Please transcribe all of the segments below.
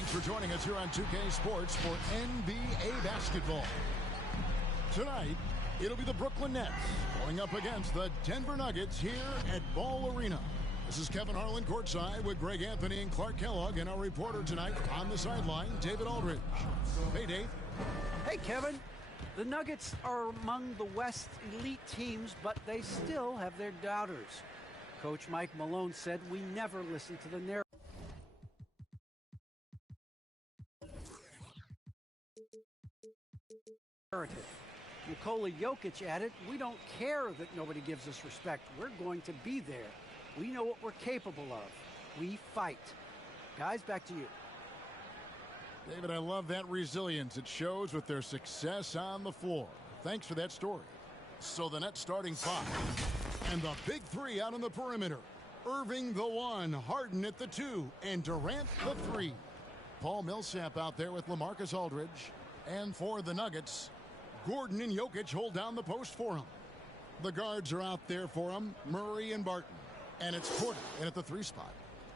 Thanks for joining us here on 2K Sports for NBA basketball. Tonight, it'll be the Brooklyn Nets going up against the Denver Nuggets here at Ball Arena. This is Kevin Harlan courtside with Greg Anthony and Clark Kellogg, and our reporter tonight on the sideline, David Aldridge. Hey, Dave. Hey, Kevin. The Nuggets are among the West's elite teams, but they still have their doubters. Coach Mike Malone said we never listen to the narrative. Nikola Jokic added, we don't care that nobody gives us respect. We're going to be there. We know what we're capable of. We fight. Guys, back to you. David, I love that resilience. It shows with their success on the floor. Thanks for that story. So the Nets starting five. And the big three out on the perimeter. Irving the 1, Harden at the 2, and Durant the 3. Paul Millsap out there with LaMarcus Aldridge. And for the Nuggets, Gordon and Jokic hold down the post for him. The guards are out there for him, Murray and Barton. And it's Porter in at the 3 spot.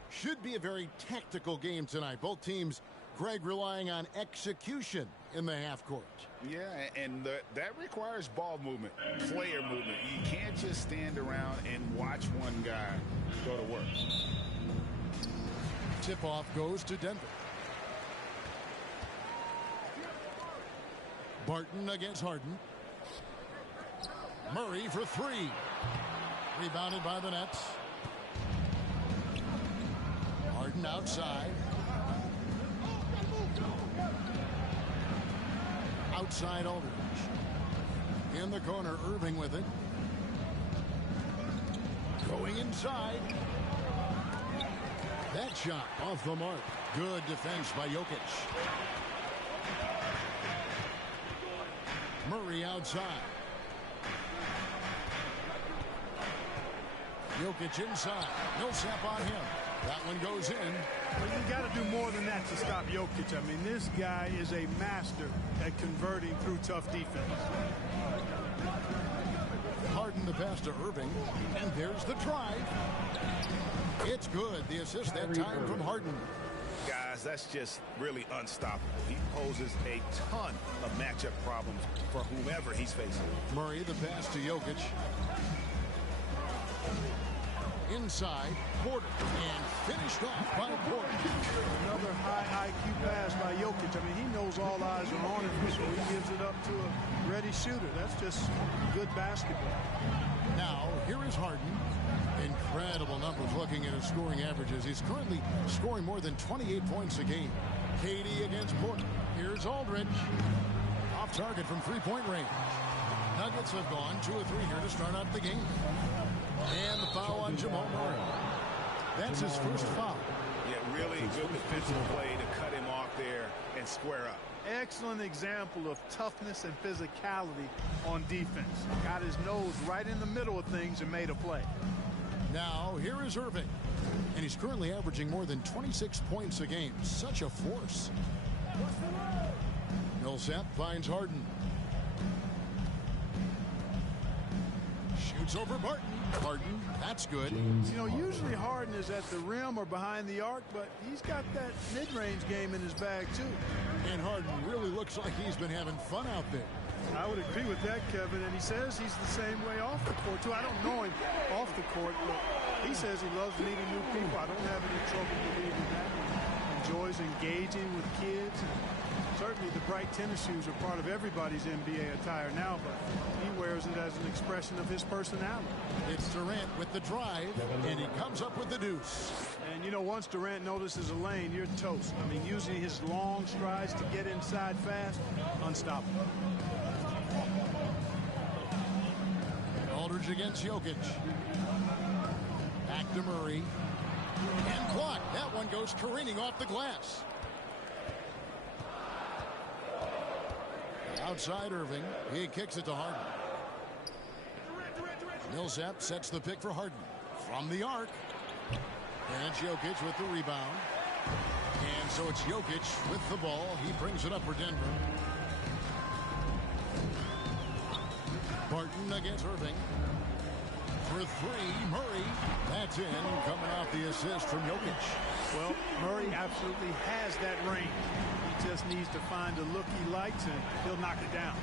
Should be a very tactical game tonight. Both teams, Greg, relying on execution in the half court. Yeah, and that requires ball movement, player movement. You can't just stand around and watch one guy go to work. Tip-off goes to Denver. Barton against Harden. Murray for 3. Rebounded by the Nets. Harden outside. Outside Aldridge. In the corner, Irving with it. Going inside. That shot off the mark. Good defense by Jokic. Murray outside. Jokic inside. Millsap on him. That one goes in. But you got to do more than that to stop Jokic. I mean, this guy is a master at converting through tough defense. Harden the pass to Irving. And there's the drive. It's good. The assist that time from Harden. Guys, that's just really unstoppable. He poses a ton of matchup problems for whomever he's facing. Murray the pass to Jokic. Inside, Porter, and finished off by Porter. Another high IQ pass by Jokic. I mean, he knows all eyes are on him, so he gives it up to a ready shooter. That's just good basketball. Now, here is Harden. Incredible numbers looking at his scoring averages. He's currently scoring more than 28 points a game. KD against Porter. Here's Aldridge. Off target from three-point range. Nuggets have gone 2 of 3 here to start out the game. And the foul on Jamal Murray. That's his first foul. Yeah, really good defensive play to cut him off there and square up. Excellent example of toughness and physicality on defense. Got his nose right in the middle of things and made a play. Now, here is Irving. And he's currently averaging more than 26 points a game. Such a force. Millsap finds Harden. Shoots over Barton. Harden, that's good. You know, usually Harden is at the rim or behind the arc, but he's got that mid-range game in his bag, too. And Harden really looks like he's been having fun out there. I would agree with that, Kevin, and he says he's the same way off the court, too. I don't know him off the court, but he says he loves meeting new people. I don't have any trouble believing that. He enjoys engaging with kids. Certainly the bright tennis shoes are part of everybody's NBA attire now, but he wears it as an expression of his personality. It's Durant with the drive, and he comes up with the deuce. And, you know, once Durant notices a lane, you're toast. I mean, using his long strides to get inside fast, unstoppable. Aldridge against Jokic. Back to Murray. And blocked. That one goes careening off the glass. Outside Irving. He kicks it to Harden. Millsap sets the pick for Harden. From the arc. And it's Jokic with the rebound. And so it's Jokic with the ball. He brings it up for Denver. Barton against Irving. For 3, Murray. That's in. Coming off the assist from Jokic. Well, Murray absolutely has that range. He just needs to find the look he likes, and he'll knock it down.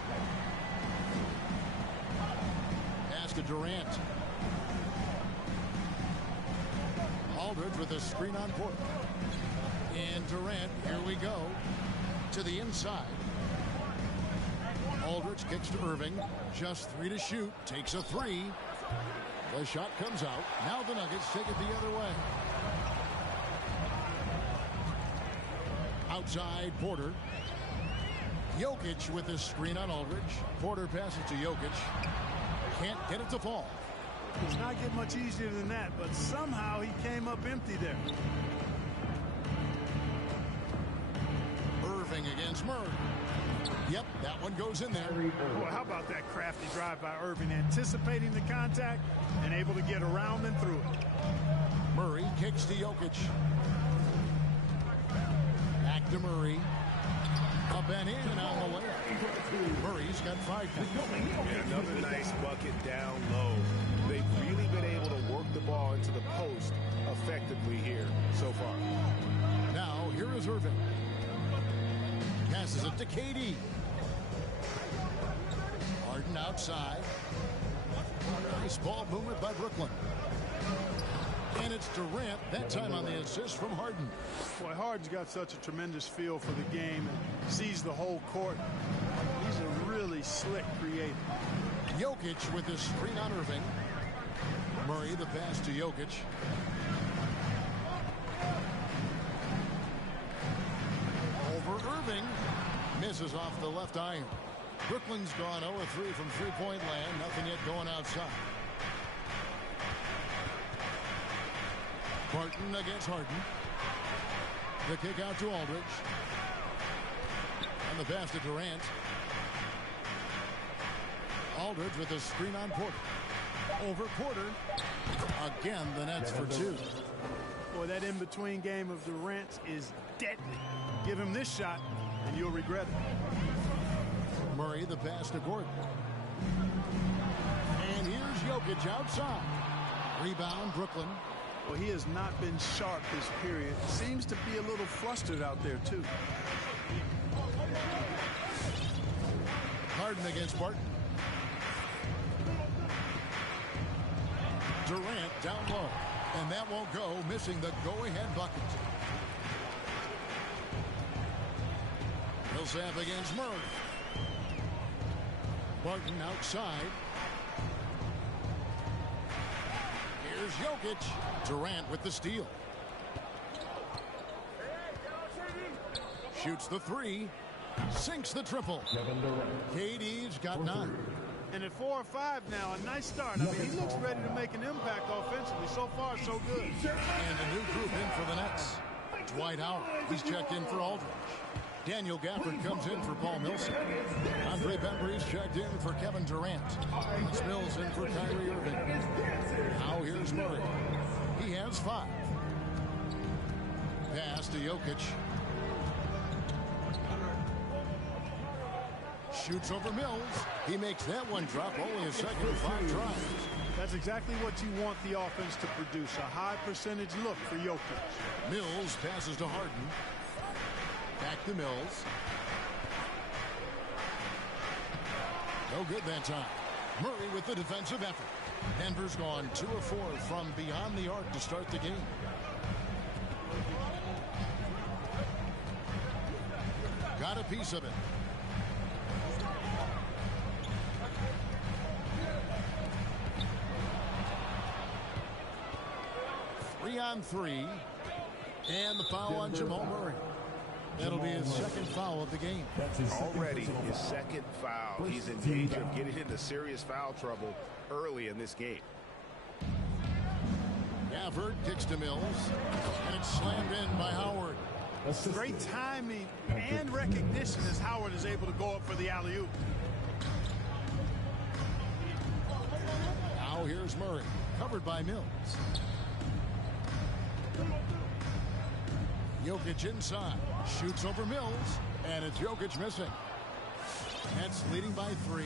Pass to Durant. Aldridge with a screen on Porter. And Durant, here we go, to the inside. Aldridge kicks to Irving. Just 3 to shoot. Takes a 3. The shot comes out. Now the Nuggets take it the other way. Outside, Porter. Jokic with his screen on Aldridge. Porter passes to Jokic. Can't get it to fall. It's not getting much easier than that, but somehow he came up empty there. Irving against Murray. Yep, that one goes in there. Boy, how about that crafty drive by Irving, anticipating the contact and able to get around and through it. Murray kicks to Jokic. Back to Murray. Up and in on the way. Murray's got 5 points. Yeah, another nice bucket down low. They've really been able to work the ball into the post effectively here so far. Now, here is Irving. Passes it to KD. Harden outside. Nice ball movement by Brooklyn. And it's Durant, that time on the assist from Harden. Boy, Harden's got such a tremendous feel for the game and sees the whole court. He's a really slick creator. Jokic with his screen on Irving. Murray, the pass to Jokic. Over Irving. Misses off the left iron. Brooklyn's gone 0-3 from three-point land. Nothing yet going outside. Barton against Harden. The kick out to Aldridge. And the pass to Durant. Aldridge with a screen on Porter. Over Porter. Again, the Nets for 2. Boy, that in-between game of Durant is deadly. Give him this shot, and you'll regret it. Murray, the pass to Gordon. And here's Jokic outside. Rebound, Brooklyn. Well, he has not been sharp this period. Seems to be a little flustered out there, too. Harden against Barton. Durant down low. And that won't go, missing the go-ahead bucket. Millsap against Murray. Barton outside. Here's Jokic. Durant with the steal. Shoots the 3. Sinks the triple. KD's got 9. And at 4 or 5 now, a nice start. I mean, he looks ready to make an impact offensively. So far, so good. And a new group in for the Nets. Dwight Howard. He's checked in for Aldridge. Daniel Gafford comes in for Paul Millsap. Andre Bembry's checked in for Kevin Durant. It's Mills in for Kyrie Irving. Now here's Murray. He has 5. Pass to Jokic. Shoots over Mills. He makes that one drop. Only a second of 5 tries. That's exactly what you want the offense to produce. A high percentage look for Jokic. Mills passes to Harden. Back to Mills. No good that time. Murray with the defensive effort. Denver's gone 2 of 4 from beyond the arc to start the game. Got a piece of it. Three on 3. And the foul on Jamal Murray. That'll be his second foul of the game. Already his second foul. He's in danger of getting into serious foul trouble early in this game. Gafford kicks to Mills. And it's slammed in by Howard. Great timing and recognition as Howard is able to go up for the alley-oop. Now here's Murray. Covered by Mills. Jokic inside. Shoots over Mills. And it's Jokic missing. Nets leading by 3.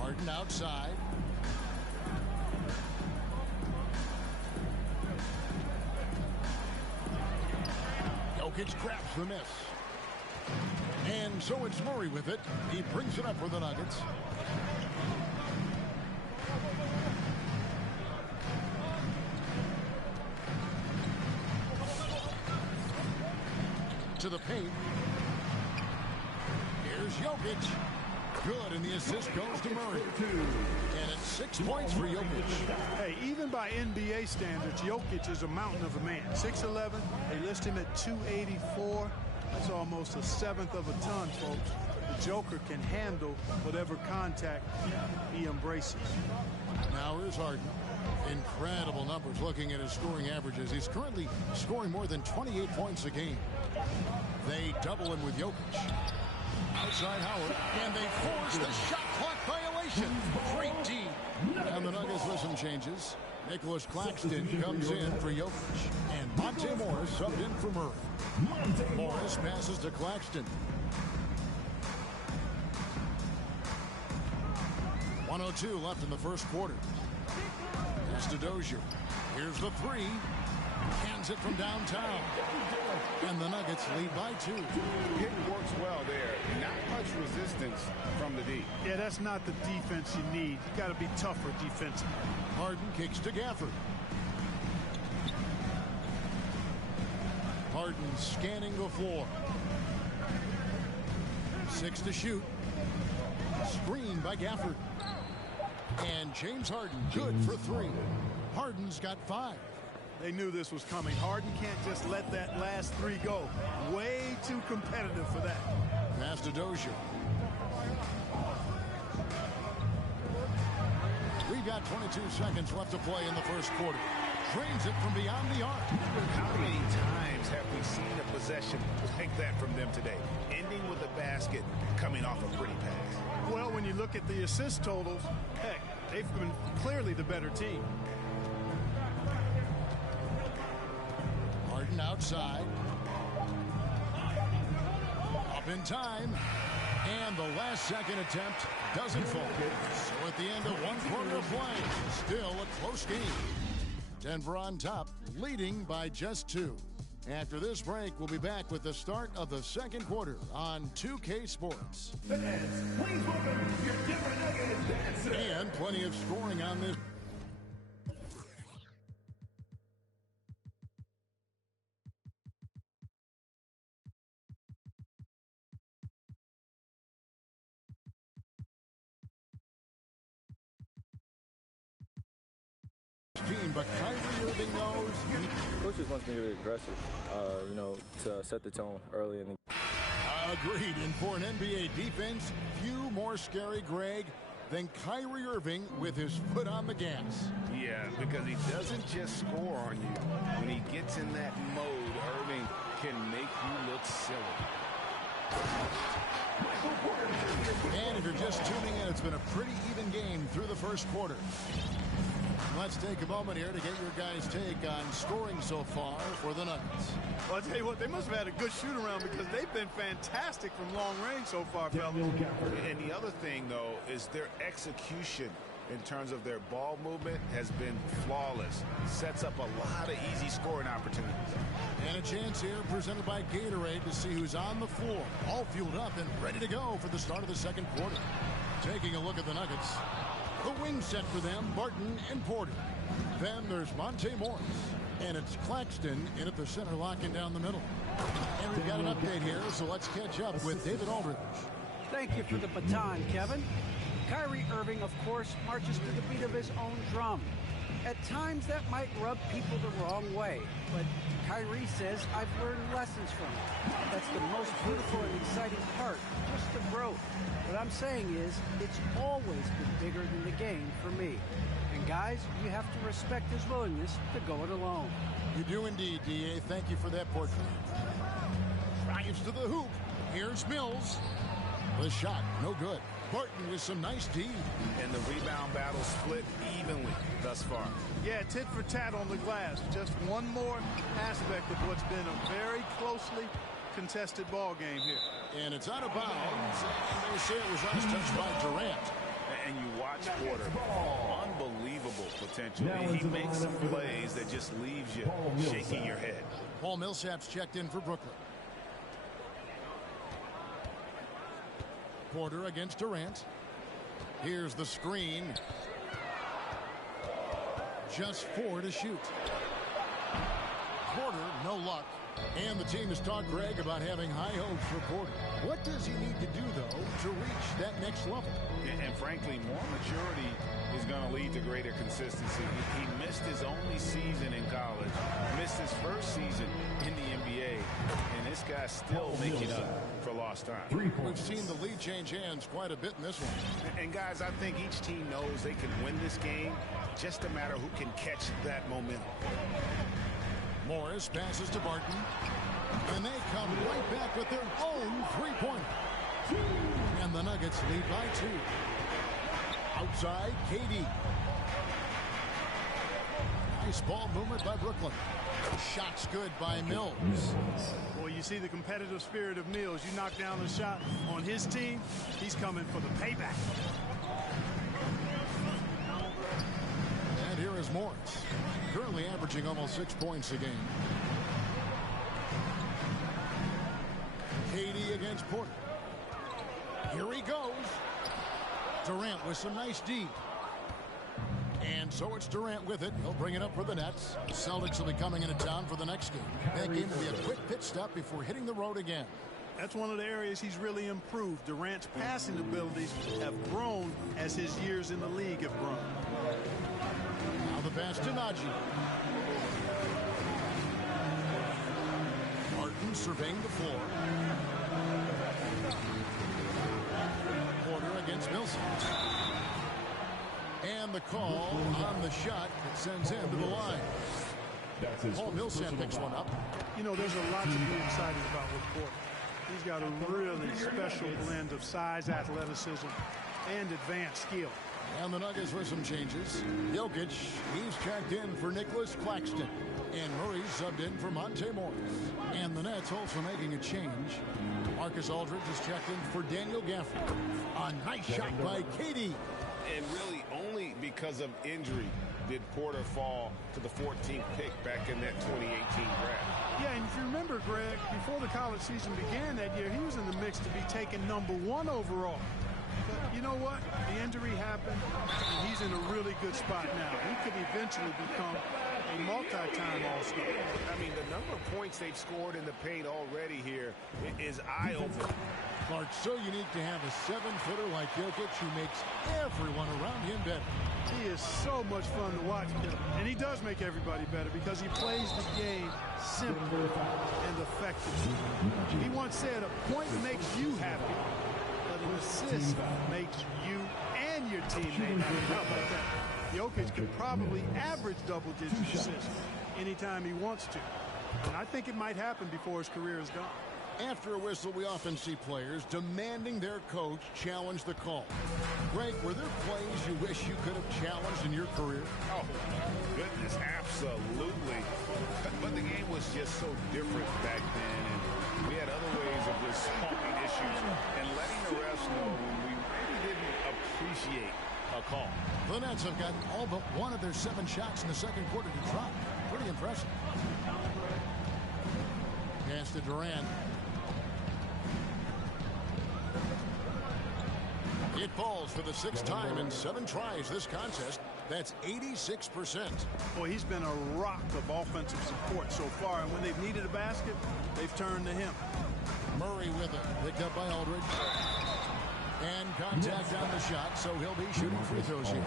Harden outside. Jokic grabs the miss. And so it's Murray with it. He brings it up for the Nuggets. To the paint. Here's Jokic. Good, and the assist goes to Murray. And it's 6 points for Jokic. Hey, even by NBA standards, Jokic is a mountain of a man. 6'11", they list him at 284. That's almost a seventh of a ton, folks. The Joker can handle whatever contact he embraces. Now here's Harden. Incredible numbers looking at his scoring averages. He's currently scoring more than 28 points a game. They double him with Jokic. Outside Howard, and they force the shot clock violation. Great D. And the Nuggets with some changes. Nicholas Claxton comes in for Jokic. And Monte Morris subbed in for Murray. Morris passes to Claxton. 1:02 left in the first quarter. Here's to Dozier. Here's the three. Hands it from downtown. And the Nuggets lead by 2. It works well there. Not much resistance from the D. Yeah, that's not the defense you need. You got to be tougher defensively. Harden kicks to Gafford. Harden scanning the floor. 6 to shoot. Screen by Gafford. And James Harden good for 3. Harden's got 5. They knew this was coming. Harden can't just let that last 3 go. Way too competitive for that. Pass to Dozier. We've got 22 seconds left to play in the first quarter. Drains it from beyond the arc. How many times have we seen a possession like that from them today? Ending with a basket, coming off a pretty pass. Well, when you look at the assist totals, heck, they've been clearly the better team. Harden outside. Up in time. And the last second attempt doesn't fall. So at the end of 1 quarter of play, still a close game. Denver on top, leading by just 2. After this break, we'll be back with the start of the second quarter on 2K Sports. Fans, please welcome your Denver Nuggets dancers. And plenty of scoring on this. Team, but Kyrie Irving knows. Coach just wants me to be aggressive, to set the tone early in the game. Agreed. And for an NBA defense, few more scary, Greg, than Kyrie Irving with his foot on the gas. Yeah, because he doesn't just score on you. When he gets in that mode, Irving can make you look silly. And if you're just tuning in, it's been a pretty even game through the first quarter. Let's take a moment here to get your guys' take on scoring so far for the Nuggets. Well, I'll tell you what, they must have had a good shoot-around because they've been fantastic from long range so far, fellas. And the other thing, though, is their execution in terms of their ball movement has been flawless. Sets up a lot of easy scoring opportunities. And a chance here presented by Gatorade to see who's on the floor, all fueled up and ready to go for the start of the second quarter. Taking a look at the Nuggets. The wing set for them, Barton and Porter. Then there's Monte Morris. And it's Claxton in at the center, locking down the middle. And we've got an update here, so let's catch up with David Aldridge. Thank you for the baton, Kevin. Kyrie Irving, of course, marches to the beat of his own drum. At times, that might rub people the wrong way, but Kyrie says, I've learned lessons from it. That's the most beautiful and exciting part, just the growth. What I'm saying is, it's always been bigger than the game for me. And guys, you have to respect his willingness to go it alone. You do indeed, D.A. Thank you for that portrait. Drives to the hoop. Here's Mills. The shot, no good. Barton with some nice D. And the rebound battle split evenly thus far. Yeah, tit for tat on the glass. Just one more aspect of what's been a very closely contested ball game here. And it's out of bounds. And they say it was last touched by Durant. And you watch Porter. Unbelievable potential. He makes some plays that just leaves you shaking your head. Paul Millsap's checked in for Brooklyn. Porter against Durant. Here's the screen. Just 4 to shoot. Porter, no luck. And the team has talked, Greg, about having high hopes for Porter. What does he need to do, though, to reach that next level? And frankly, more maturity is going to lead to greater consistency. He missed his only season in college, missed his first season in the NBA, and this guy's still making up for lost time. We've seen the lead change hands quite a bit in this one. And guys, I think each team knows they can win this game, just a matter who can catch that momentum. Morris passes to Barton, and they come right back with their own three-pointer. And the Nuggets lead by 2. Outside, KD. Nice ball movement by Brooklyn. Shot's good by Mills. Well, you see the competitive spirit of Mills. You knock down a shot on his team, he's coming for the payback. And here is Morris, currently averaging almost 6 points a game. KD against Porter. Here he goes. Durant with some nice D. And so it's Durant with it. He'll bring it up for the Nets. Celtics will be coming into town for the next game. That game will be a quick pit stop before hitting the road again. That's one of the areas he's really improved. Durant's passing abilities have grown as his years in the league have grown. Now the pass to Najee. Martin surveying the floor. Porter against Millsap. And the call on the shot that sends him to the line. Paul Millsap picks one up. You know, there's a lot to be excited about with Porter. He's got a really special blend of size, athleticism, and advanced skill. And the Nuggets with some changes. Jokic, he's checked in for Nicholas Claxton. And Murray subbed in for Monte Morris. And the Nets also making a change. Marcus Aldridge is checked in for Daniel Gafford. A nice shot by KD. And really only because of injury did Porter fall to the 14th pick back in that 2018 draft. Yeah, and if you remember, Greg, before the college season began that year, he was in the mix to be taken #1 overall. But you know what? The injury happened, and he's in a really good spot now. He could eventually become a multi-time All-Star. I mean, the number of points they've scored in the paint already here is eye-opening. Clark, so unique to have a 7-footer like Jokic who makes everyone around him better. He is so much fun to watch, and he does make everybody better because he plays the game simple and effective. He once said, a point makes you happy, but an assist makes you and your teammate happy. How about that? Jokic could probably average double-digit assists anytime he wants to, and I think it might happen before his career is gone. After a whistle, we often see players demanding their coach challenge the call. Greg, were there plays you wish you could have challenged in your career? Oh, goodness, absolutely. But the game was just so different back then, and we had other ways of resolving issues and letting the refs know when we really didn't appreciate a call. The Nets have gotten all but one of their 7 shots in the second quarter to drop. Pretty impressive. Pass to Durant. It falls for the 6th time in 7 tries this contest. That's 86%. Boy, he's been a rock of offensive support so far, and when they've needed a basket, they've turned to him. Murray with it, picked up by Aldridge. And contact on the shot, so he'll be shooting free throws here.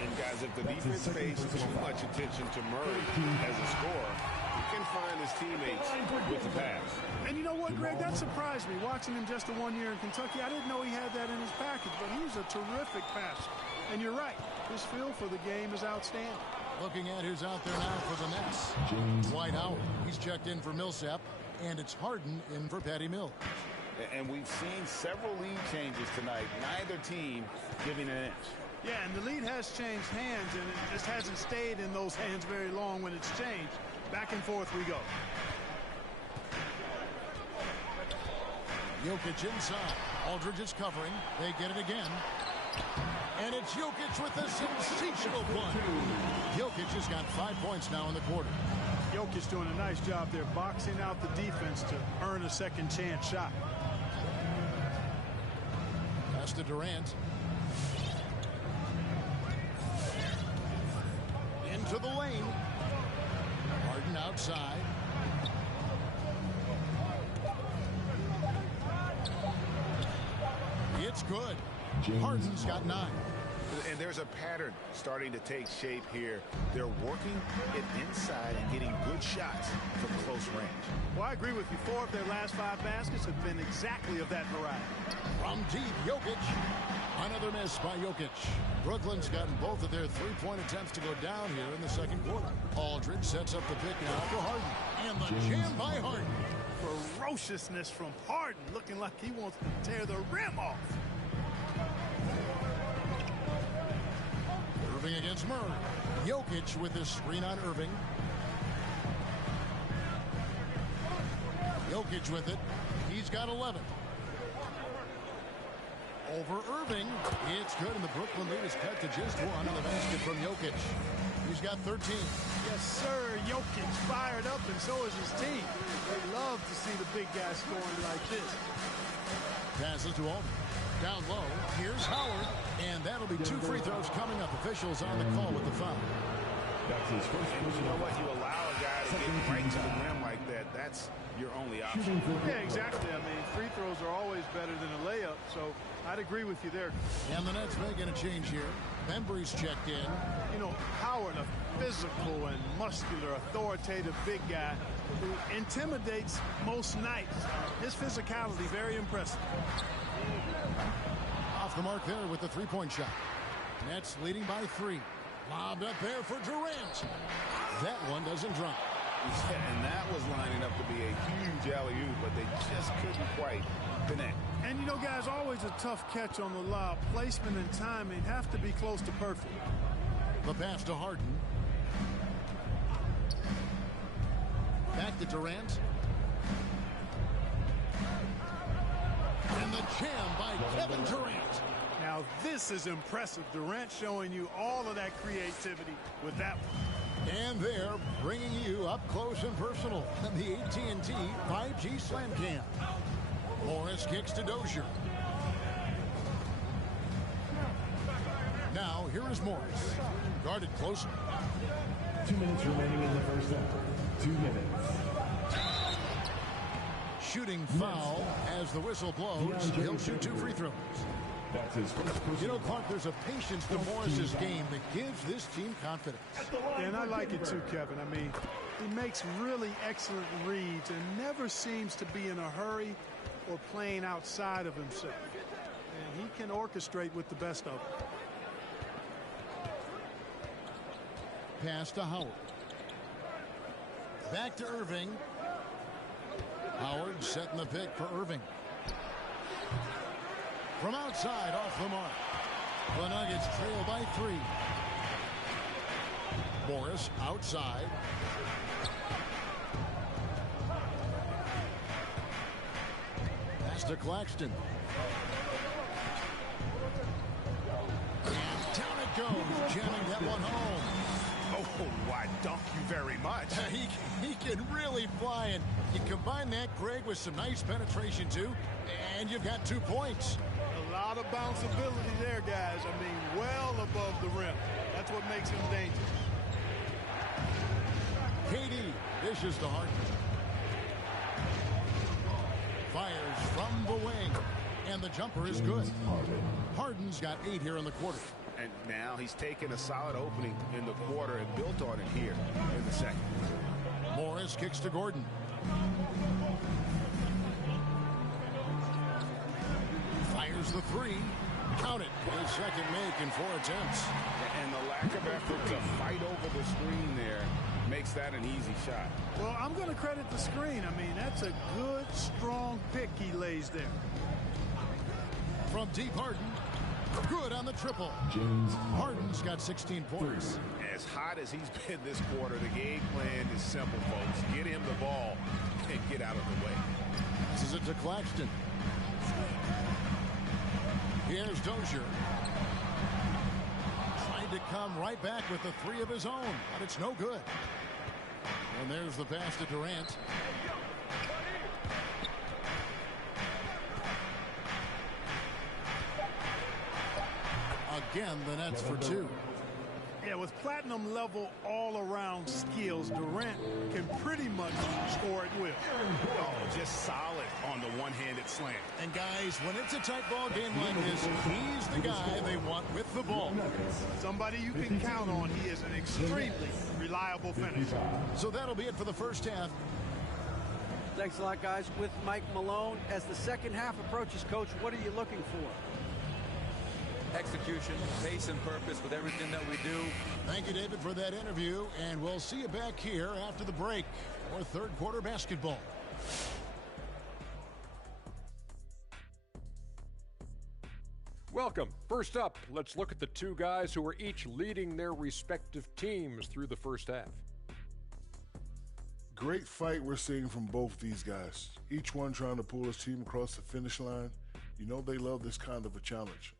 And guys, if the defense pays too much attention to Murray as a scorer, he can find his teammates with the pass. And you know what, Greg? That surprised me. Watching him just 1 year in Kentucky, I didn't know he had that in his package, but he's a terrific passer. And you're right, his feel for the game is outstanding. Looking at who's out there now for the Nets. Dwight Howard. He's checked in for Millsap, and it's Harden in for Patty Mills. And we've seen several lead changes tonight. Neither team giving an inch. Yeah, and the lead has changed hands, and it just hasn't stayed in those hands very long when it's changed. Back and forth we go. Jokic inside. Aldridge is covering. They get it again. And it's Jokic with a sensational plunge. Jokic has got 5 points now in the quarter. Jokic doing a nice job there, boxing out the defense to earn a second chance shot. to Durant. Into the lane. Harden outside. It's good. Harden's got 9. And there's a pattern starting to take shape here. They're working it inside and getting good shots from close range. Well, I agree with you. 4 of their last 5 baskets have been exactly of that variety. From deep, Jokic. Another miss by Jokic. Brooklyn's gotten both of their three-point attempts to go down here in the second quarter. Aldridge sets up the pick now for Harden. And the jam by Harden. Ferociousness from Harden, looking like he wants to tear the rim off. Irving against Murray. Jokic with his screen on Irving. Jokic with it. He's got 11. Over Irving. It's good, and the Brooklyn lead is cut to just 1 on the basket from Jokic. He's got 13. Yes, sir. Jokic fired up, and so is his team. They love to see the big guy scoring like this. Passes to Aldridge. Down low. Here's Howard. And that'll be 2 free throws coming up. Officials on the call with the foul. That's his first And you know what? You allow a guy to get right to the rim like that. That's your only option. Yeah, exactly. I mean, free throws are always better than a layup, so I'd agree with you there. And the Nets making a change here. Bembry's checked in. You know, Howard, a physical and muscular, authoritative big guy who intimidates most nights. His physicality, very impressive. Off the mark there with the three-point shot. Nets leading by 3. Lobbed up there for Durant. That one doesn't drop. Yeah, and that was lining up to be a huge alley-oop, but they just couldn't quite connect. And you know, guys, always a tough catch on the lob. Placement and timing have to be close to perfect. The pass to Harden. Back to Durant. And the jam by Kevin Durant. Now, this is impressive. Durant showing you all of that creativity with that one. And they're bringing you up close and personal in the AT&T 5G Slam Cam. Morris kicks to Dozier. Now, here is Morris. Guarded closer. 2 minutes remaining in the first half. 2 minutes. Shooting foul as the whistle blows. He'll shoot 2 free throws. That's his first. You know, Clark, there's a patience to Morris's game that gives this team confidence. And I like it too, Kevin. I mean, he makes really excellent reads and never seems to be in a hurry or playing outside of himself. And he can orchestrate with the best of them. Pass to Howard. Back to Irving. Howard setting the pick for Irving. From outside, off the mark. The Nuggets trail by 3. Morris outside. Pass to Claxton. And down it goes, jamming that one home. Oh, why, dunk you very much. He can really fly, and you combine that, Greg, with some nice penetration, too, and you've got 2 points. A lot of bounceability there, guys. I mean, well above the rim. That's what makes him dangerous. KD dishes to Harden. Fires from the wing, and the jumper is good. Harden's got 8 here in the quarter. And now he's taken a solid opening in the quarter and built on it here in the second. Morris kicks to Gordon. Fires the 3. Count it. His second make in 4 attempts. And the lack of effort to fight over the screen there makes that an easy shot. Well, I'm going to credit the screen. I mean, that's a good, strong pick he lays there. From deep, Harden. Good on the triple. Harden's got 16 points. As hot as he's been this quarter, the game plan is simple, folks. Get him the ball and get out of the way. This is it to Claxton. Here's Dozier. Trying to come right back with the 3 of his own, but it's no good. And there's the pass to Durant. Again, the Nets for two. Yeah, with platinum level all-around skills, Durant can pretty much score at will. Oh, just solid on the one-handed slam. And guys, when it's a tight ball game like this, he's the guy they want with the ball. Somebody you can count on. He is an extremely reliable finisher. So that'll be it for the first half. Thanks a lot, guys. With Mike Malone, as the second half approaches, Coach, what are you looking for? Execution, pace, and purpose with everything that we do. Thank you, David, for that interview, and we'll see you back here after the break for third quarter basketball. Welcome. First up, let's look at the two guys who are each leading their respective teams through the first half. Great fight we're seeing from both these guys. Each one trying to pull his team across the finish line. You know they love this kind of a challenge.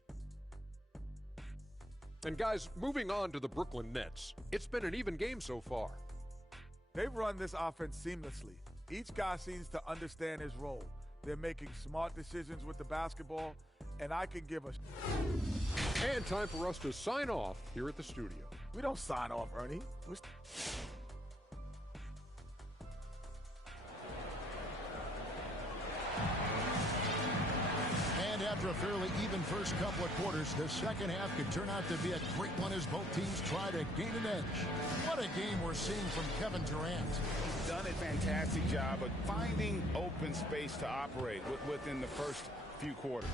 And guys, moving on to the Brooklyn Nets. It's been an even game so far. They've run this offense seamlessly. Each guy seems to understand his role. They're making smart decisions with the basketball, and I can give a... And time for us to sign off here at the studio. We don't sign off, Ernie. And after a fairly even first couple of quarters, the second half could turn out to be a great one as both teams try to gain an edge. What a game we're seeing from Kevin Durant. He's done a fantastic job of finding open space to operate within the first few quarters.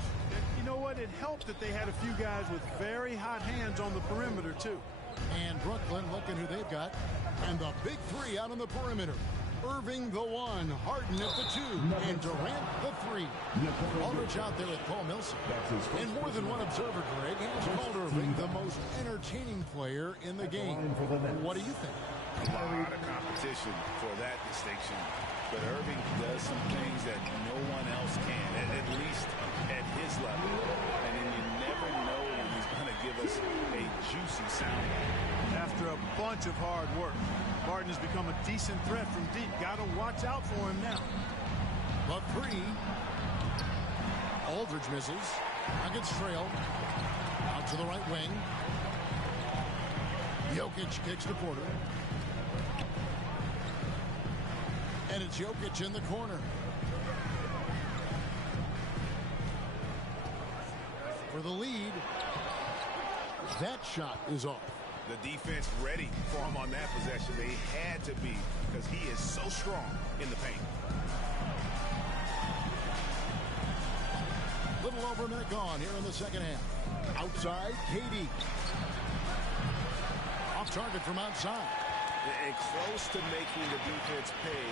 You know what? It helped that they had a few guys with very hot hands on the perimeter, too. And Brooklyn, looking who they've got. And the big three out on the perimeter. Irving the one, Harden at the two, and Durant the three. Aldridge out there with Paul Millsap. And more than one observer, Greg, has called Irving the most entertaining player in the game. What do you think? A lot of competition for that distinction. But Irving does some things that no one else can, at least at his level. And then you never know when he's going to give us a juicy soundbite. After a bunch of hard work, Harden has become a decent threat from deep. Got to watch out for him now. But three. Aldridge misses. Nuggets trail. Out to the right wing. Jokic kicks to Porter. And it's Jokic in the corner. For the lead. That shot is off. The defense ready for him on that possession. They had to be, because he is so strong in the paint. Little over a minute gone here in the second half. Outside, KD. Off target from outside. And close to making the defense pay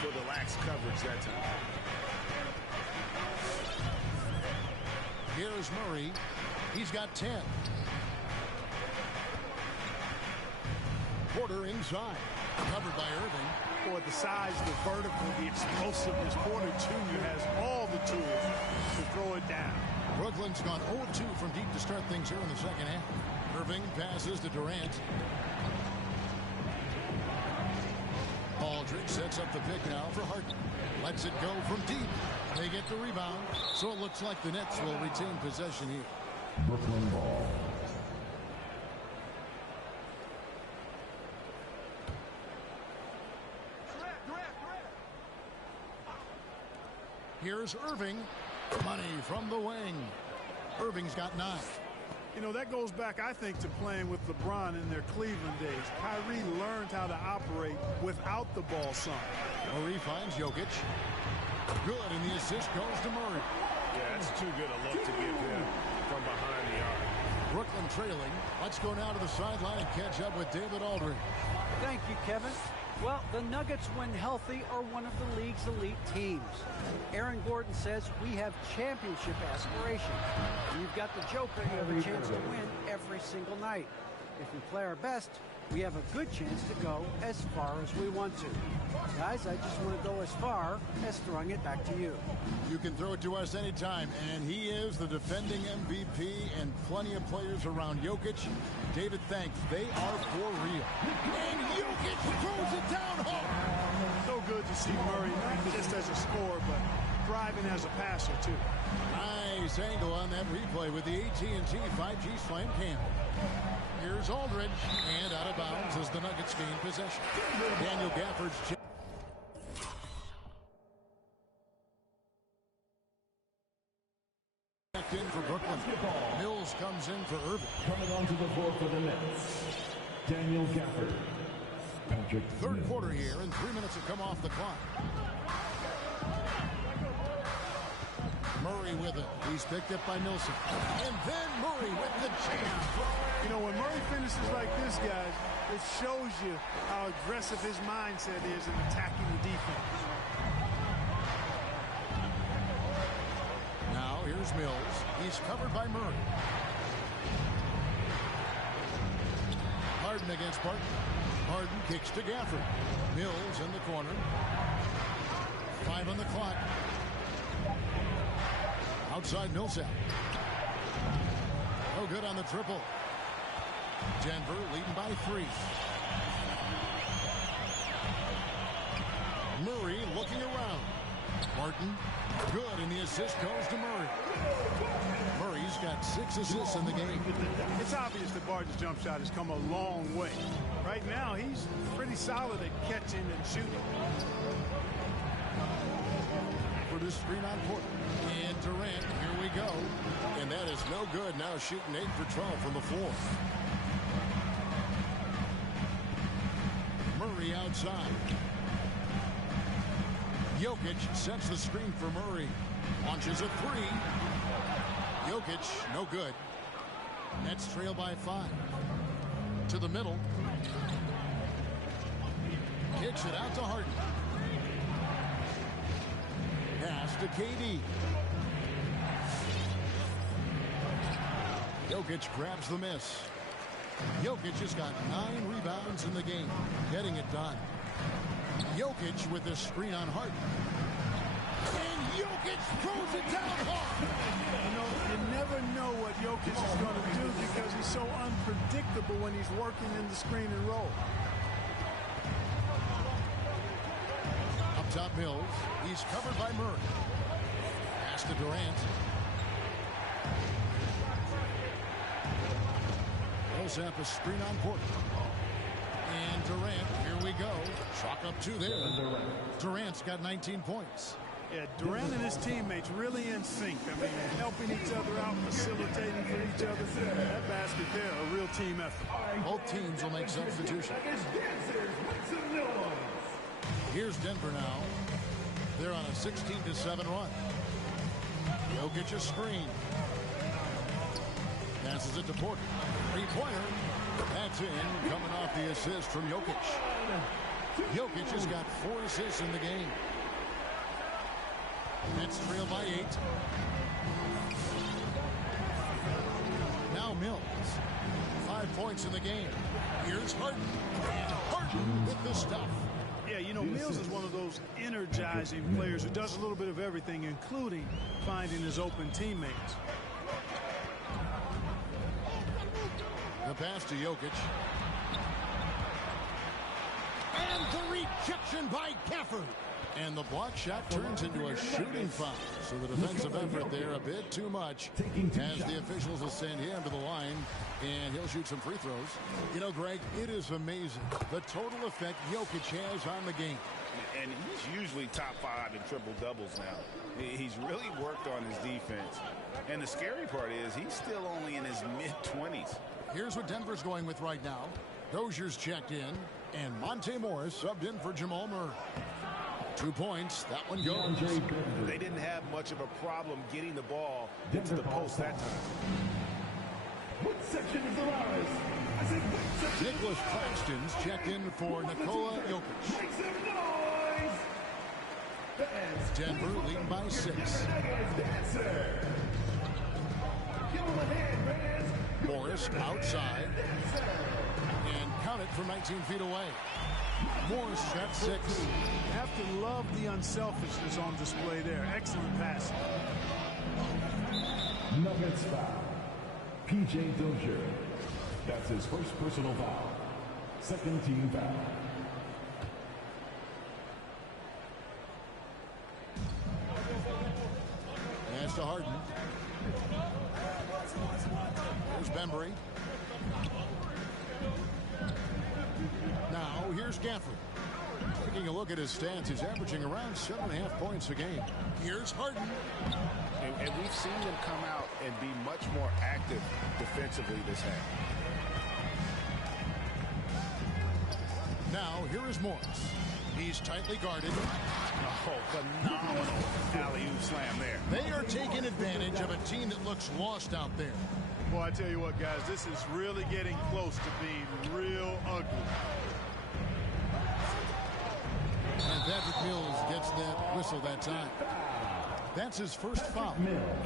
for the lax coverage that time. Here's Murray. He's got 10. Porter inside. Covered by Irving. Boy, the size, the vertical, the explosiveness. Porter Jr. has all the tools to throw it down. Brooklyn's gone 0-2 from deep to start things here in the second half. Irving passes to Durant. Aldridge sets up the pick now for Harden. Lets it go from deep. They get the rebound. So it looks like the Nets will retain possession here. Brooklyn ball. Here's Irving. Money from the wing. Irving's got 9. You know, that goes back, I think, to playing with LeBron in their Cleveland days. Kyrie learned how to operate without the ball some. Murray finds Jokic. Good, and the assist goes to Murray. Yeah, that's too good a look to give him from behind the arc. Brooklyn trailing. Let's go now to the sideline and catch up with David Aldridge. Thank you, Kevin. Well, the Nuggets, when healthy, are one of the league's elite teams. Aaron Gordon says we have championship aspirations. We've got the Joker, you have a chance to win every single night. If we play our best, we have a good chance to go as far as we want to. Guys, I just want to go as far as throwing it back to you. You can throw it to us anytime, and he is the defending MVP and plenty of players around Jokic. David, thanks. They are for real. And Jokic throws it down home. So good to see Murray, not just as a scorer, but thriving as a passer, too. Nice angle on that replay with the AT&T 5G Slam Cam. Here's Aldridge, and out of bounds as the Nuggets gain possession. Daniel Gafford's check. In for Brooklyn. Mills comes in for Irving. Coming onto the floor for the Nets, Daniel Gafford. Third quarter here, and 3 minutes have come off the clock. Murray with it. He's picked up by Millsap. And then Murray with the jam. You know, when Murray finishes like this, guys, it shows you how aggressive his mindset is in attacking the defense. Now here's Mills. He's covered by Murray. Harden against Barton. Harden kicks to Gafford. Mills in the corner. 5 on the clock. Outside Millsap. No good on the triple. Denver leading by 3. Murray looking around. Martin, good, and the assist goes to Murray. Murray's got 6 assists in the game. It's obvious that Barton's jump shot has come a long way. Right now, he's pretty solid at catching and shooting. For this screen on Portland. And Durant, here we go. And that is no good. Now shooting 8 for 12 from the floor. Murray outside. Jokic sets the screen for Murray. Launches a 3. Jokic, no good. Nets trail by 5. To the middle. Kicks it out to Harden. Pass to KD. Jokic grabs the miss. Jokic has got 9 rebounds in the game. Getting it done. Jokic with the screen on Harden. And Jokic throws it down hard. You know, you never know what Jokic is going to do because he's so unpredictable when he's working in the screen and roll. Up top Mills. He's covered by Murray. Pass to Durant. Millsap a screen on Portland. And Durant, here we go. Chalk up 2 there. Durant's got 19 points. Yeah, Durant and his teammates really in sync. I mean, helping each other out, facilitating for each other. That basket there, a real team effort. Both teams will make substitutions. Here's Denver now. They're on a 16-7 run. Jokic a screen. Passes it to Porter. 3-pointer. That's in, coming off the assist from Jokic. Jokic has got 4 assists in the game. Nets trail by 8. Now Mills. 5 points in the game. Here's Harden. And Harden with the stuff. Yeah, you know, Mills is one of those energizing players who does a little bit of everything, including finding his open teammates. The pass to Jokic. And the rejection by Gafford. And the block shot turns into a shooting foul. So the defensive effort there a bit too much. As the officials will send him to the line. And he'll shoot some free throws. You know, Greg, it is amazing the total effect Jokic has on the game. And he's usually top 5 in triple-doubles now. He's really worked on his defense. And the scary part is he's still only in his mid-20s. Here's what Denver's going with right now. Dozier's checked in, and Monte Morris subbed in for Jamal Murray. 2 points. That one goes. They didn't have much of a problem getting the ball into the post that time. What section is ours? I said, what section? Nicholas Claxton's checked in for Nikola Jokic. Make some noise! Denver leading by 6. Give him a hand, man. Morris outside. And count it from 19 feet away. Morris got 6. You have to love the unselfishness on display there. Excellent pass. Nuggets foul. P.J. Dozier. That's his first personal foul. Second team foul. Pass to Harden. Bembry. Now, here's Gafford. Taking a look at his stats, he's averaging around 7.5 points a game. Here's Harden. And we've seen them come out and be much more active defensively this half. Now, here is Morris. He's tightly guarded. Oh, phenomenal alley-oop slam there. They are taking advantage of a team that looks lost out there. Boy, I tell you what, guys, this is really getting close to being real ugly. And Patrick Mills gets that whistle that time. That's his first foul.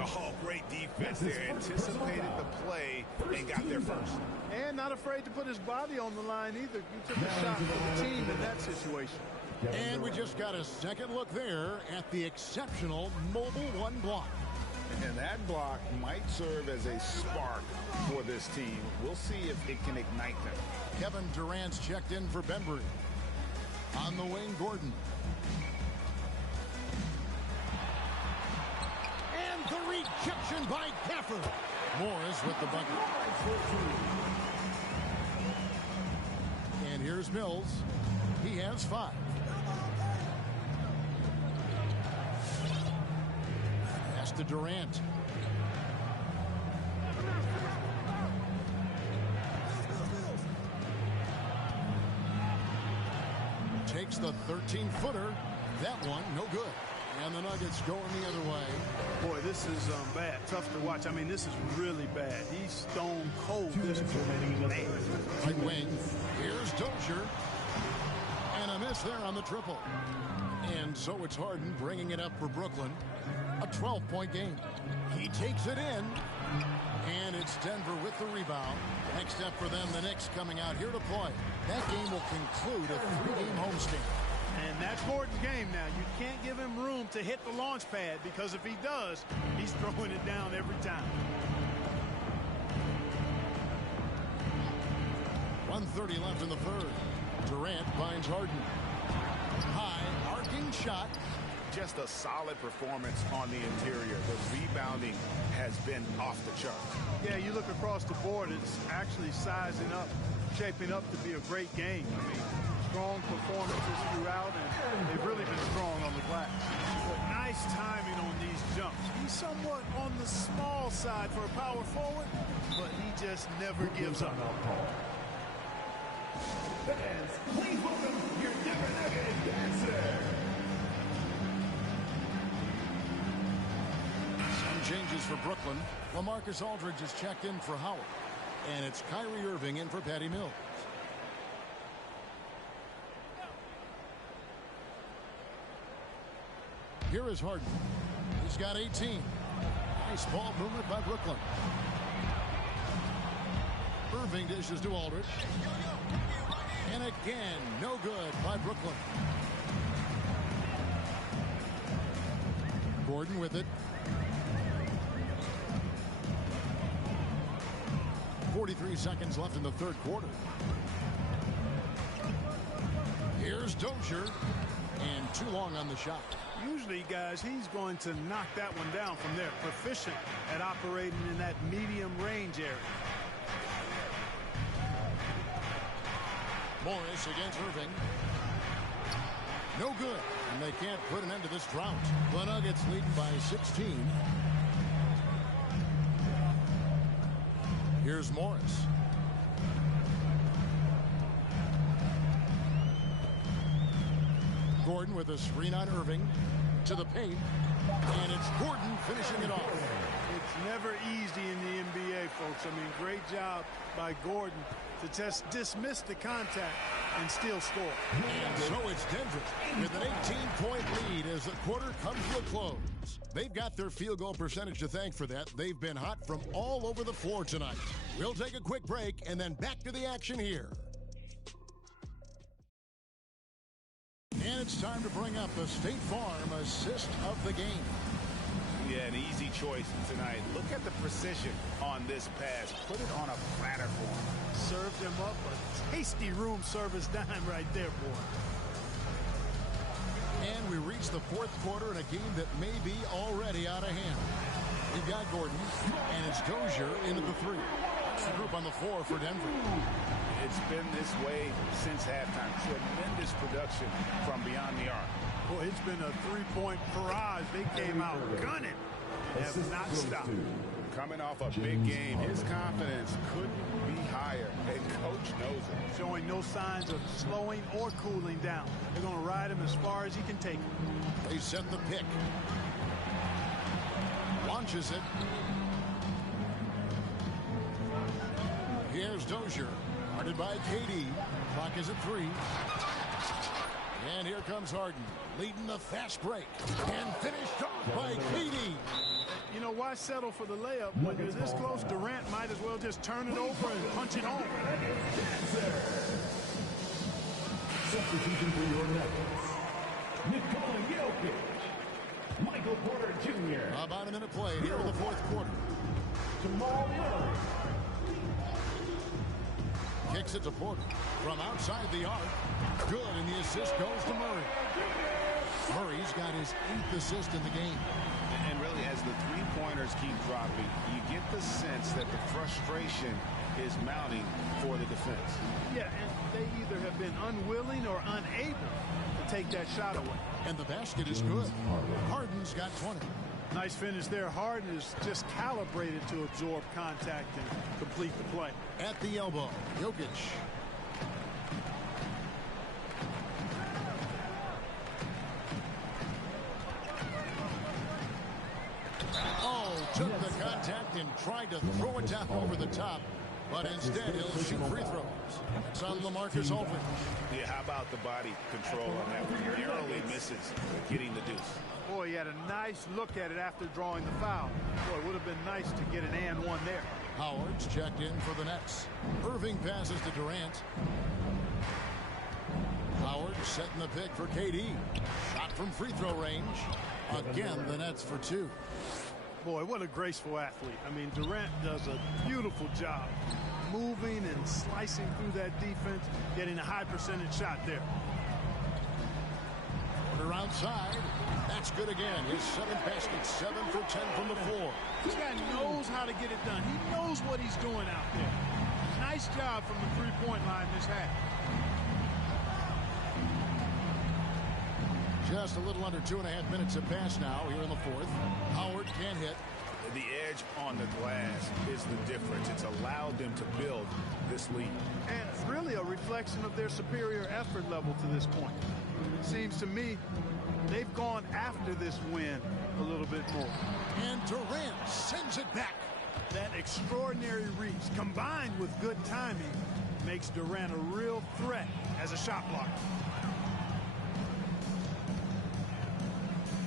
Oh, great defense there. Anticipated the play and got there first. And not afraid to put his body on the line either. He took a shot for the team in that situation. And we just got a second look there at the exceptional Mobile One block. And that block might serve as a spark for this team. We'll see if it can ignite them. Kevin Durant's checked in for Bembry. On the wing, Gordon. And the rejection by Gafford. Morris with the bucket. And here's Mills. He has 5. Pass to Durant. Takes the 13-footer. That one, no good. And the Nuggets going the other way. Boy, this is bad. Tough to watch. I mean, this is really bad. He's stone cold this man. Right wing. Here's Dozier. And a miss there on the triple. And so it's Harden bringing it up for Brooklyn. A 12-point game. He takes it in. And it's Denver with the rebound. Next up for them, the Knicks coming out here to play. That game will conclude a 3-game homestand. And that's Gordon's game now. You can't give him room to hit the launch pad because if he does, he's throwing it down every time. 1:30 left in the third. Durant finds Harden. High, arcing shot. Just a solid performance on the interior. The rebounding has been off the charts. Yeah, you look across the board, it's actually sizing up, shaping up to be a great game. I mean, strong performances throughout, and they've really been strong on the glass. But nice timing on these jumps. He's somewhat on the small side for a power forward, but he just never gives up. Fans, please welcome your Denver Nuggets dancer. Some changes for Brooklyn. LaMarcus Aldridge is checked in for Howard. And it's Kyrie Irving in for Patty Mills. Here is Harden. He's got 18. Nice ball movement by Brooklyn. Irving dishes to Aldridge. And again, no good by Brooklyn. Gordon with it. 43 seconds left in the third quarter. Here's Dozier. And too long on the shot. Usually, guys, he's going to knock that one down from there. Proficient at operating in that medium range area. Morris against Irving. No good. And they can't put an end to this drought. The Nuggets lead by 16. Here's Morris. Gordon with a screen on Irving. To the paint. And it's Gordon finishing it off. It's never easy in the NBA, folks. I mean, great job by Gordon to just dismiss the contact and still score. And so it's Denver with an 18-point lead as the quarter comes to a close. They've got their field goal percentage to thank for that. They've been hot from all over the floor tonight. We'll take a quick break and then back to the action here. And it's time to bring up the State Farm assist of the game. Yeah, an easy choice tonight. Look at the precision on this pass. Put it on a platter for him. Served him up a tasty room service dime right there, boy. And we reach the fourth quarter in a game that may be already out of hand. We've got Gordon, and it's Dozier into the three. That's the group on the floor for Denver. It's been this way since halftime. Tremendous production from beyond the arc. Boy, it's been a three-point barrage. They came out gunning. They have not stopped. Coming off a big game, his confidence couldn't be higher, and coach knows it. Showing no signs of slowing or cooling down. They're going to ride him as far as he can take him. They set the pick. Launches it. Here's Dozier. Guarded by KD. Clock is at 3. And here comes Harden, leading the fast break. And finished off by KD. You know, why settle for the layup when you're this close? Durant might as well just turn it over and punch it home. Substitution for your Nuggets. Nikola Jokic. Michael Porter Jr. About a minute played here in the fourth quarter. Jamal Murray. Kicks it to Porter from outside the arc. Good, and the assist goes to Murray. Murray's got his 8th assist in the game. And really, as the three-pointers keep dropping, you get the sense that the frustration is mounting for the defense. Yeah, and they either have been unwilling or unable to take that shot away. And the basket is good. Harden's got 20. Nice finish there. Harden is just calibrated to absorb contact and complete the play. At the elbow, Jokic. Oh, took the contact and tried to throw it down over the top. But instead, he'll shoot free throws. It's on LaMarcus Aldridge. Yeah, how about the body control on that one? Narrowly misses getting the deuce. Boy, he had a nice look at it after drawing the foul. Boy, it would have been nice to get an and one there. Howard's checked in for the Nets. Irving passes to Durant. Howard setting the pick for KD. Shot from free throw range. Again, the Nets for 2. Boy, what a graceful athlete. I mean, Durant does a beautiful job moving and slicing through that defense, getting a high percentage shot there. Porter outside. That's good again. His 7th basket, 7 for 10 from the floor. This guy knows how to get it done. He knows what he's doing out there. Nice job from the three-point line this half. Just a little under 2.5 minutes have passed now here in the fourth. Howard can't hit. The edge on the glass is the difference. It's allowed them to build this lead. And really a reflection of their superior effort level to this point. It seems to me they've gone after this win a little bit more. And Durant sends it back. That extraordinary reach combined with good timing makes Durant a real threat as a shot blocker.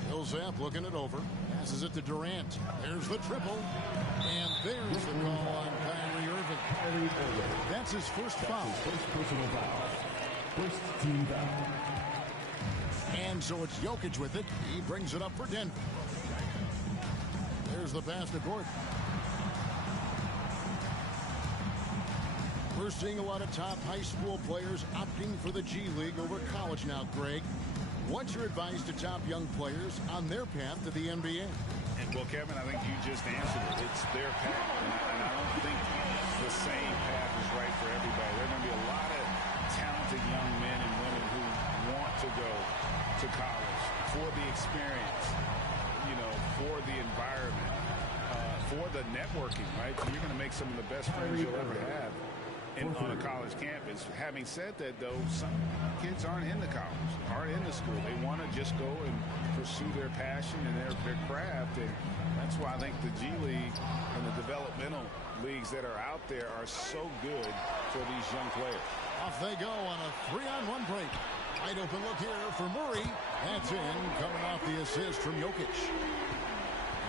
Millsap looking it over. Passes it to Durant. There's the triple. And there's the call on Kyrie Irving. That's his first foul. First personal foul. First team foul. And so it's Jokic with it. He brings it up for Denver. There's the pass to Gordon. We're seeing a lot of top high school players opting for the G League over college now, Greg. What's your advice to top young players on their path to the NBA? And well, Kevin, I think you just answered it. It's their path, and I don't think the same path is right for everybody. There are going to be a lot of talented young men and women who want to go to college for the experience, you know, for the environment, for the networking, right? You're going to make some of the best friends you'll ever have on a college campus. Having said that, though, some kids aren't in the college, aren't in the school. They want to just go and pursue their passion and their craft, and that's why I think the G League and the developmental leagues that are out there are so good for these young players. Off they go on a 3-on-1 break. Wide open look here for Murray. That's in, coming off the assist from Jokic.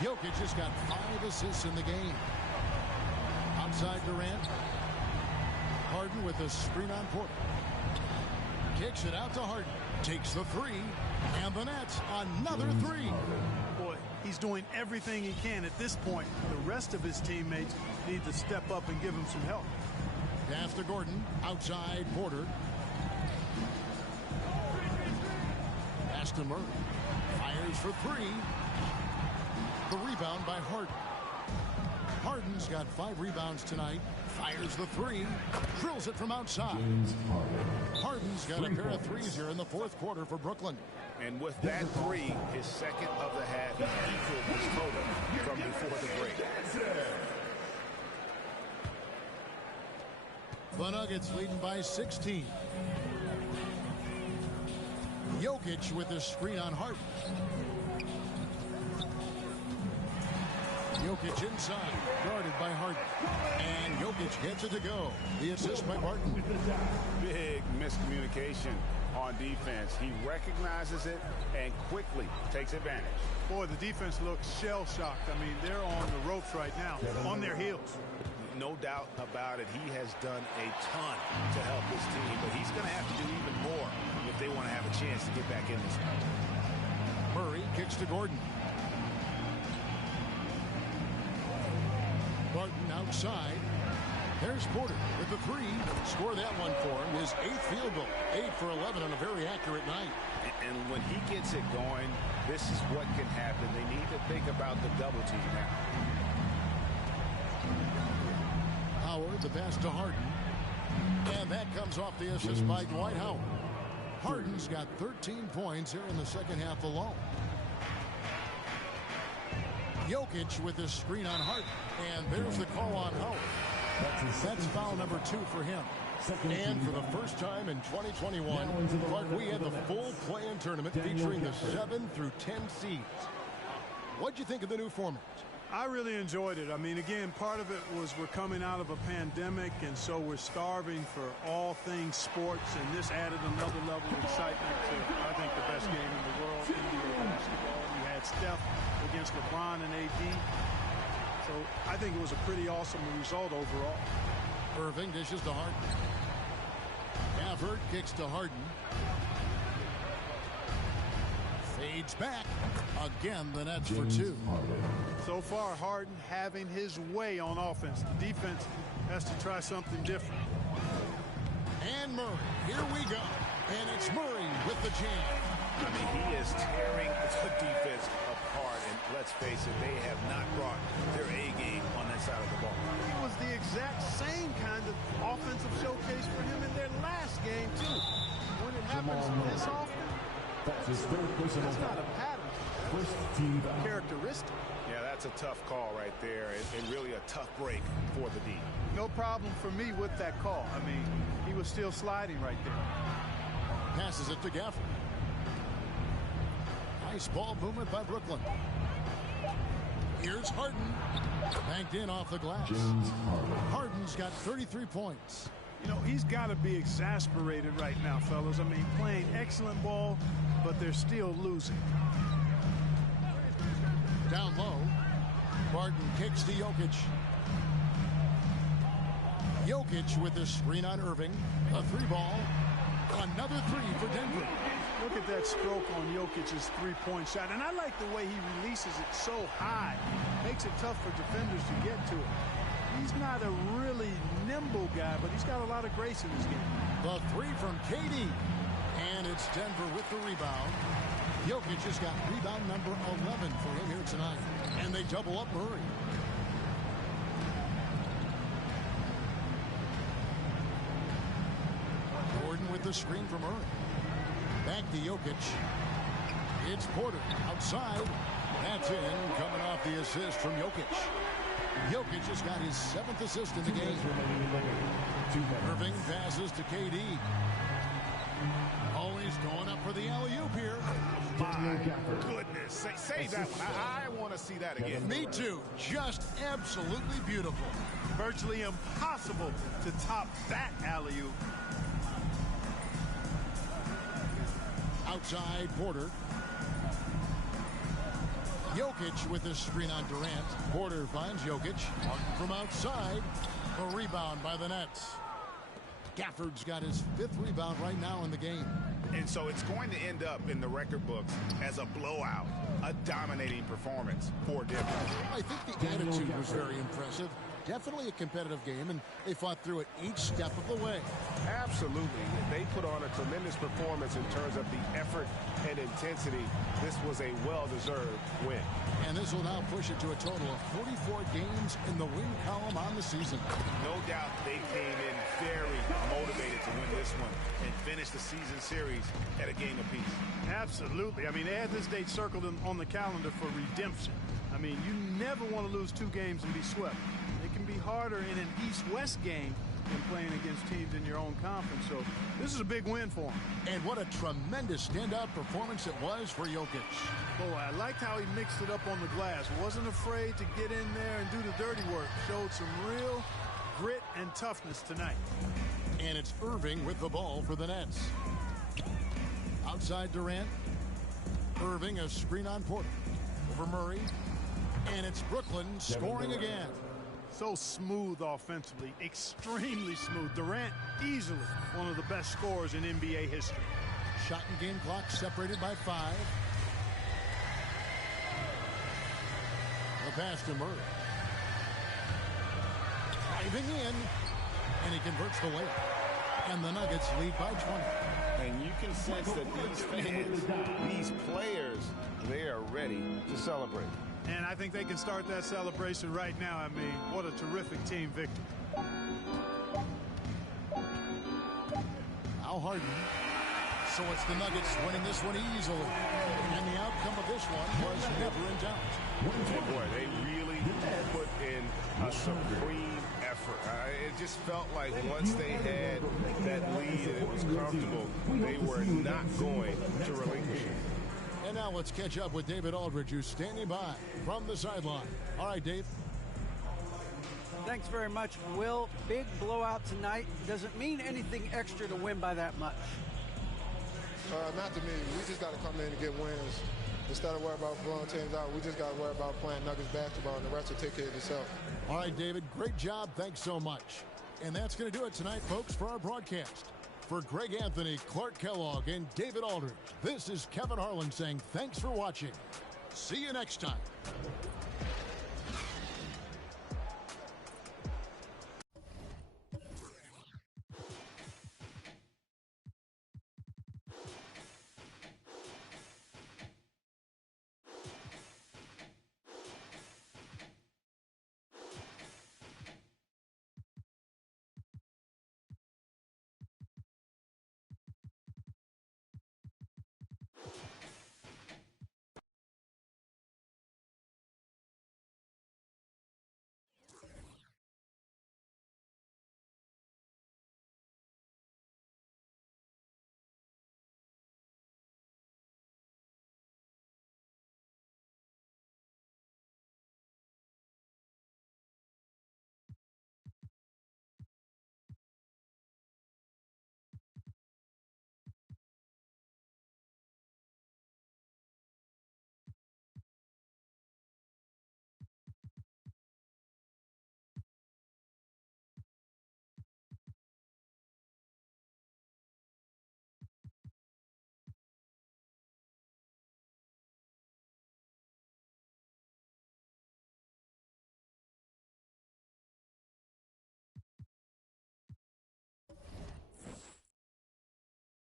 Jokic has got 5 assists in the game. Outside Durant. Harden with a screen on Porter. Kicks it out to Harden. Takes the 3. And the Nets, another 3. Boy, he's doing everything he can at this point. The rest of his teammates need to step up and give him some help. Pass to Gordon. Outside Porter. Pass to Murray. Fires for 3. The rebound by Harden. Harden's got 5 rebounds tonight. Fires the 3. Drills it from outside. Harden's got a pair of 3s here in the 4th quarter for Brooklyn. And with that 3, his second of the half, he equaled his total from before the break. The Nuggets leading by 16. Jokic with his screen on Harden. Jokic inside, guarded by Harden. And Jokic gets it to go. The assist by Barton. Big miscommunication on defense. He recognizes it and quickly takes advantage. Boy, the defense looks shell-shocked. I mean, they're on the ropes right now, on their heels. No doubt about it. He has done a ton to help his team, but he's going to have to do even more if they want to have a chance to get back in this one. Murray kicks to Gordon. Barton outside. There's Porter with the 3. Score that one for him. His 8th field goal. 8 for 11 on a very accurate night. And when he gets it going, this is what can happen. They need to think about the double team now. Howard, the pass to Harden. And that comes off the assist by Dwight Howard. Harden's got 13 points here in the second half alone. Jokic with his screen on Harden. And there's the call on Howard. That's foul number 2 for him. And for the first time in 2021, Clark, we had the full play-in tournament featuring the 7 through 10 seeds. What'd you think of the new format? I really enjoyed it. I mean, again, part of it was we're coming out of a pandemic, and so we're starving for all things sports, and this added another level of excitement to, I think, the best game in the world, NBA basketball. You had Steph against LeBron and AD. So I think it was a pretty awesome result overall. Irving dishes to Harden. Gafford kicks to Harden. Fades back. Again, the Nets for 2. So far, Harden having his way on offense. The defense has to try something different. And Murray, here we go. And it's Murray with the jam. I mean, he is tearing the defense apart. And let's face it, they have not brought their A game on that side of the ball. It was the exact same kind of offensive showcase for him in their last game, too. When it happens this often, that's his 3rd personal that's not a pattern. First team characteristic. Yeah, that's a tough call right there, and really a tough break for the D. No problem for me with that call. I mean, he was still sliding right there. Passes it to Gafford. Nice ball movement by Brooklyn. Here's Harden. Banked in off the glass. Harden's got 33 points. You know, he's got to be exasperated right now, fellas. I mean, playing excellent ball, but they're still losing. Down low. Barton kicks to Jokic. Jokic with the screen on Irving. A 3 ball. Another 3 for Denver. Look at that stroke on Jokic's 3-point shot. And I like the way he releases it so high. Makes it tough for defenders to get to it. He's not a really nimble guy, but he's got a lot of grace in his game. The 3 from KD. And it's Denver with the rebound. Jokic has got rebound number 11 for him here tonight. And they double up Murray. Gordon with the screen from Murray. Back to Jokic. It's Porter outside. That's in, coming off the assist from Jokic. Jokic has got his 7th assist in the game. Irving passes to KD. Always going up for the alley-oop here. My goodness. Say that one. I want to see that again. Me too. Just absolutely beautiful. Virtually impossible to top that alley-oop. Outside, Porter. Jokic with the screen on Durant. Porter finds Jokic. From outside, a rebound by the Nets. Gafford's got his 5th rebound right now in the game. And so it's going to end up in the record books as a blowout, a dominating performance for Denver. I think the attitude was very impressive. definitely a competitive game, and they fought through it each step of the way. Absolutely. They put on a tremendous performance in terms of the effort and intensity. This was a well-deserved win. And this will now push it to a total of 44 games in the win column on the season. No doubt they came in very motivated to win this one and finish the season series at a game apiece. Absolutely. I mean, they had this date circled on the calendar for redemption. I mean, you never want to lose 2 games and be swept. It can be harder in an East-West game than playing against teams in your own conference. So this is a big win for him. And what a tremendous standout performance it was for Jokic. Boy, I liked how he mixed it up on the glass. Wasn't afraid to get in there and do the dirty work. Showed some real grit and toughness tonight. And it's Irving with the ball for the Nets. Outside Durant. Irving, a screen on Porter. Over Murray. And it's Brooklyn scoring again. So smooth offensively, extremely smooth. Durant, easily one of the best scorers in NBA history. Shot and game clock separated by 5. The pass to Murray. Driving in, and he converts the layup. And the Nuggets lead by 20. And you can sense that these fans, these players, they are ready to celebrate. And I think they can start that celebration right now. I mean, what a terrific team victory. Al Harden. So it's the Nuggets winning this one easily. And the outcome of this one was never in doubt. And boy, they really put in a supreme effort. It just felt like once they had that lead and it was comfortable, they were not going to relinquish it. And now let's catch up with David Aldridge, who's standing by from the sideline. All right, Dave. Thanks very much, Will. Big blowout tonight. Doesn't mean anything extra to win by that much. Not to me. We just got to come in and get wins. Instead of worrying about blowing teams out, we just got to worry about playing Nuggets basketball, and the rest will take care of itself. All right, David, great job. Thanks so much. And that's going to do it tonight, folks, for our broadcast. For Greg Anthony, Clark Kellogg, and David Aldridge, this is Kevin Harlan saying thanks for watching. See you next time.